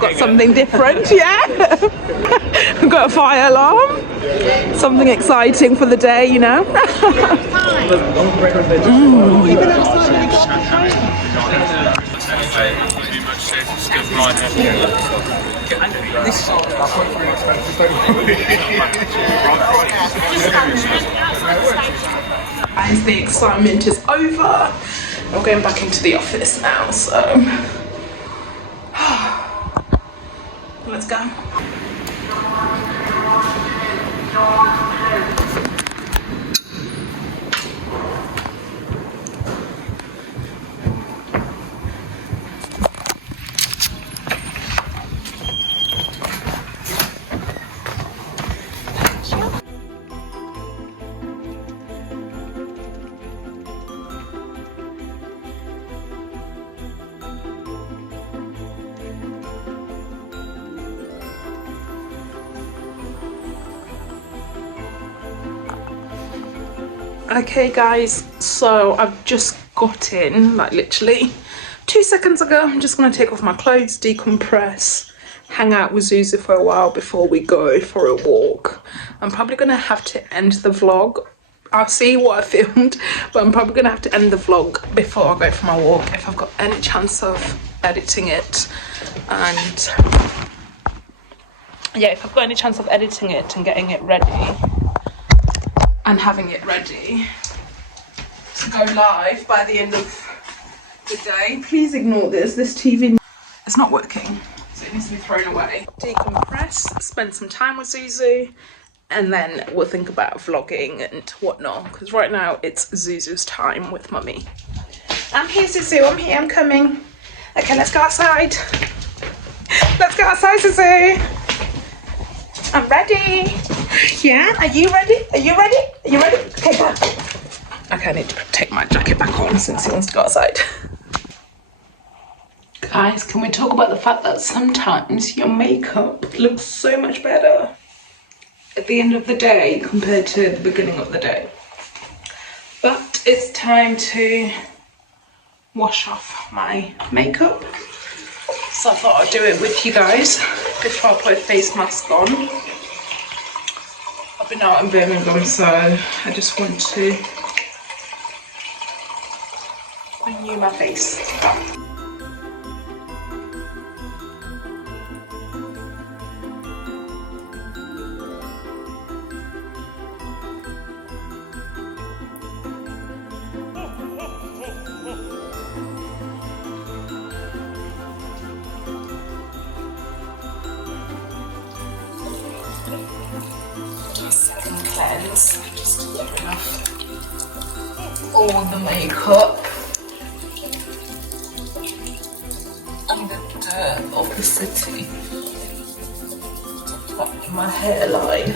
got something different, yeah? We've got a fire alarm. Something exciting for the day, you know? Guys, the excitement is over. We're going back into the office now, so let's go. Okay guys, so I've just got in, like literally 2 seconds ago. I'm just gonna take off my clothes, decompress, hang out with Zuzu for a while before we go for a walk. I'm probably gonna have to end the vlog. I'll see what I filmed, but I'm probably gonna have to end the vlog before I go for my walk if I've got any chance of editing it. And yeah, if I've got any chance of editing it and getting it ready and having it ready to go live by the end of the day. Please ignore this TV is not working, so it needs to be thrown away. Decompress, spend some time with Zuzu, and then we'll think about vlogging and whatnot, because right now it's Zuzu's time with mummy. I'm here, Zuzu, I'm here, I'm coming. Okay, let's go outside. Let's go outside, Zuzu. I'm ready. Yeah, are you ready? Are you ready? Are you ready? Okay, go. Okay, I need to take my jacket back on since he wants to go outside. Guys, can we talk about the fact that sometimes your makeup looks so much better at the end of the day compared to the beginning of the day? But it's time to wash off my makeup. So I thought I'd do it with you guys before I put a face mask on. I've been out in Birmingham, so I just want to renew my face. Just to get rid of all the makeup and the dirt of the city. Up to my hairline.